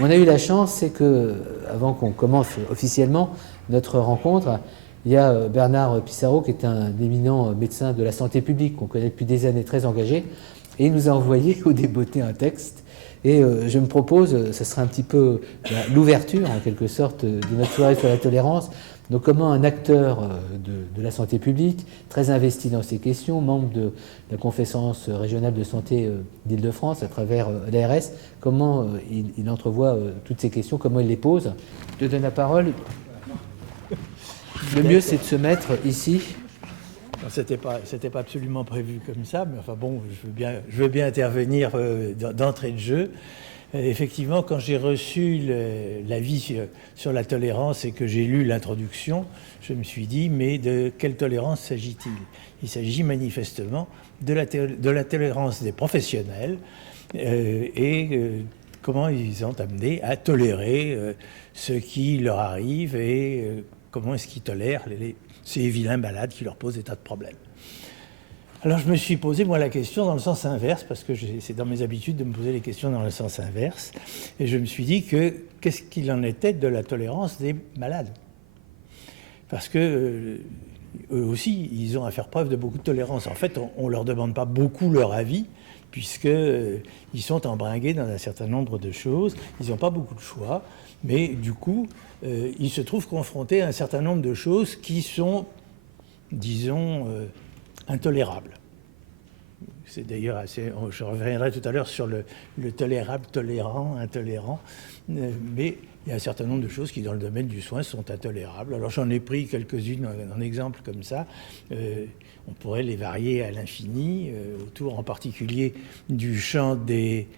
On a eu la chance, c'est que, avant qu'on commence officiellement notre rencontre, il y a Bernard Pissarro, qui est un éminent médecin de la santé publique, qu'on connaît depuis des années, très engagé, et il nous a envoyé au débeauté un texte. Et je me propose, ce sera un petit peu l'ouverture, en quelque sorte, de notre soirée sur la tolérance. Donc comment un acteur de la santé publique, très investi dans ces questions, membre de la conférence régionale de santé d'Île-de-France à travers l'ARS, comment il entrevoit toutes ces questions, comment il les pose. Je te donne la parole. Le mieux, c'est de se mettre ici. C'était pas absolument prévu comme ça, mais enfin bon, je veux bien intervenir d'entrée de jeu. Effectivement, quand j'ai reçu l'avis sur la tolérance et que j'ai lu l'introduction, je me suis dit, mais de quelle tolérance s'agit-il? Il s'agit manifestement de la tolérance des professionnels comment ils ont amené à tolérer ce qui leur arrive et comment est-ce qu'ils tolèrent ces vilains malades qui leur posent des tas de problèmes. Alors je me suis posé, moi, la question dans le sens inverse, parce que c'est dans mes habitudes de me poser les questions dans le sens inverse, et je me suis dit qu'est-ce qu'il en était de la tolérance des malades? Parce que eux aussi, ils ont à faire preuve de beaucoup de tolérance. En fait, on ne leur demande pas beaucoup leur avis, puisqu'ils sont embringués dans un certain nombre de choses, ils n'ont pas beaucoup de choix, mais du coup, ils se trouvent confrontés à un certain nombre de choses qui sont, disons, intolérables. C'est d'ailleurs assez... Je reviendrai tout à l'heure sur le tolérable, tolérant, intolérant, mais il y a un certain nombre de choses qui, dans le domaine du soin, sont intolérables. Alors j'en ai pris quelques-unes en exemple comme ça. On pourrait les varier à l'infini, autour en particulier du champ des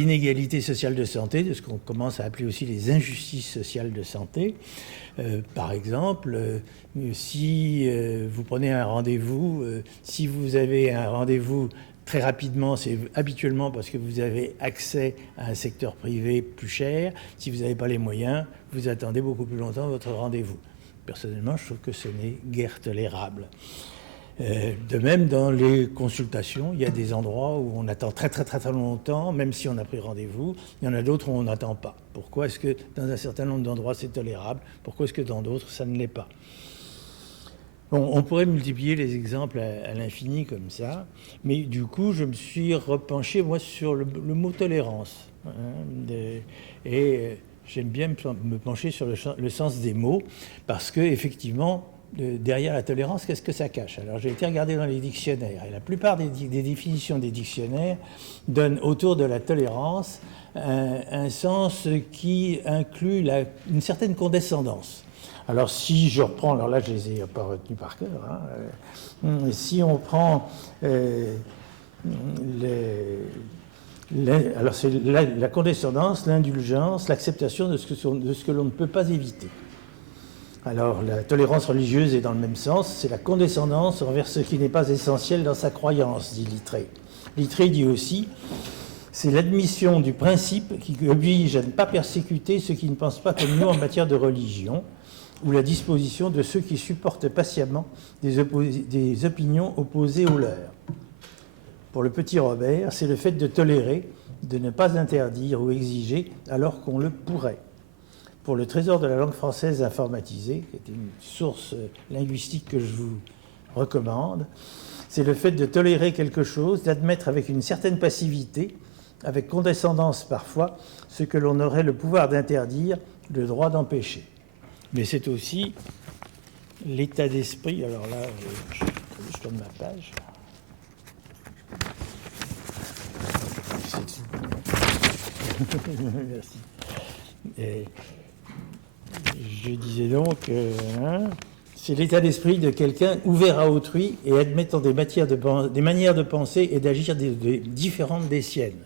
inégalités sociales de santé, de ce qu'on commence à appeler aussi les injustices sociales de santé. Par exemple, si vous prenez un rendez-vous, si vous avez un rendez-vous très rapidement, c'est habituellement parce que vous avez accès à un secteur privé plus cher. Si vous n'avez pas les moyens, vous attendez beaucoup plus longtemps votre rendez-vous. Personnellement, je trouve que ce n'est guère tolérable. De même, dans les consultations, il y a des endroits où on attend très longtemps, même si on a pris rendez-vous. Il y en a d'autres où on n'attend pas. Pourquoi est-ce que dans un certain nombre d'endroits c'est tolérable? Pourquoi est-ce que dans d'autres ça ne l'est pas? Bon, on pourrait multiplier les exemples à l'infini comme ça, mais du coup, je me suis repenché, moi, sur le mot tolérance. J'aime bien me pencher sur le sens des mots, parce qu'effectivement, derrière la tolérance, qu'est-ce que ça cache? Alors j'ai été regarder dans les dictionnaires, et la plupart des définitions des dictionnaires donnent autour de la tolérance un sens qui inclut une certaine condescendance. Alors si je reprends, alors là je les ai pas retenus par cœur, si on prend alors c'est la condescendance, l'indulgence, l'acceptation de ce que l'on ne peut pas éviter. Alors, la tolérance religieuse est dans le même sens, c'est la condescendance envers ce qui n'est pas essentiel dans sa croyance, dit Littré. Littré dit aussi, c'est l'admission du principe qui oblige à ne pas persécuter ceux qui ne pensent pas comme nous en matière de religion, ou la disposition de ceux qui supportent patiemment des opinions opposées aux leurs. Pour le petit Robert, c'est le fait de tolérer, de ne pas interdire ou exiger alors qu'on le pourrait. Pour le Trésor de la langue française informatisée, qui est une source linguistique que je vous recommande, c'est le fait de tolérer quelque chose, d'admettre avec une certaine passivité, avec condescendance parfois, ce que l'on aurait le pouvoir d'interdire, le droit d'empêcher. Mais c'est aussi l'état d'esprit. Alors là, je tourne ma page. Merci. Je disais donc, c'est l'état d'esprit de quelqu'un ouvert à autrui et admettant des manières de penser et d'agir différentes des siennes.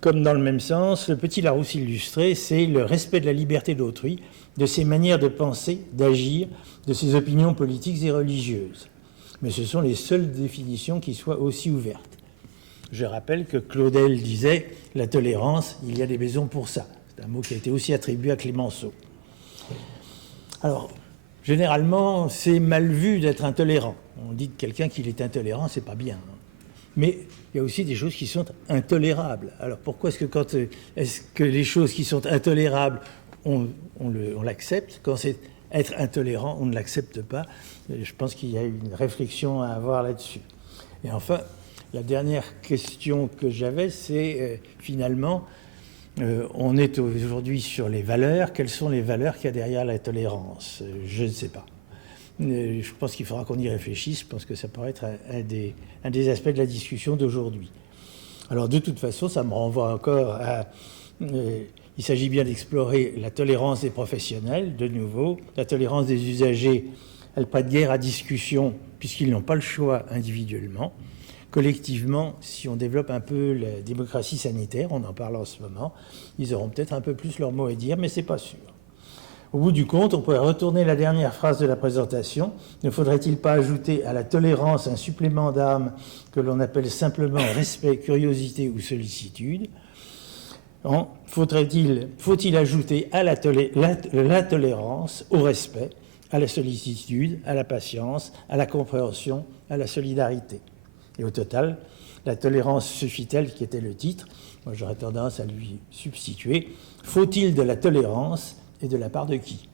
Comme dans le même sens, le petit Larousse illustré, c'est le respect de la liberté d'autrui, de ses manières de penser, d'agir, de ses opinions politiques et religieuses. Mais ce sont les seules définitions qui soient aussi ouvertes. Je rappelle que Claudel disait « la tolérance, il y a des maisons pour ça ». C'est un mot qui a été aussi attribué à Clémenceau. Alors, généralement, c'est mal vu d'être intolérant. On dit de quelqu'un qu'il est intolérant, c'est pas bien. Mais il y a aussi des choses qui sont intolérables. Alors pourquoi est-ce que les choses qui sont intolérables, on l'accepte? Quand c'est être intolérant, on ne l'accepte pas. Je pense qu'il y a une réflexion à avoir là-dessus. Et enfin, la dernière question que j'avais, c'est finalement, on est aujourd'hui sur les valeurs. Quelles sont les valeurs qu'il y a derrière la tolérance? Je ne sais pas. Je pense qu'il faudra qu'on y réfléchisse. Je pense que ça pourrait être un des aspects de la discussion d'aujourd'hui. Alors de toute façon, ça me renvoie encore à... il s'agit bien d'explorer la tolérance des professionnels, de nouveau. La tolérance des usagers, elle pas de guerre à discussion, puisqu'ils n'ont pas le choix individuellement. Collectivement, si on développe un peu la démocratie sanitaire, on en parle en ce moment, ils auront peut-être un peu plus leur mot à dire, mais ce n'est pas sûr. Au bout du compte, on pourrait retourner la dernière phrase de la présentation. Ne faudrait-il pas ajouter à la tolérance un supplément d'âme que l'on appelle simplement respect, curiosité ou sollicitude? Faut-il ajouter à la tolérance au respect, à la sollicitude, à la patience, à la compréhension, à la solidarité? Et au total, la tolérance suffit-elle, qui était le titre? Moi, j'aurais tendance à lui substituer. Faut-il de la tolérance et de la part de qui?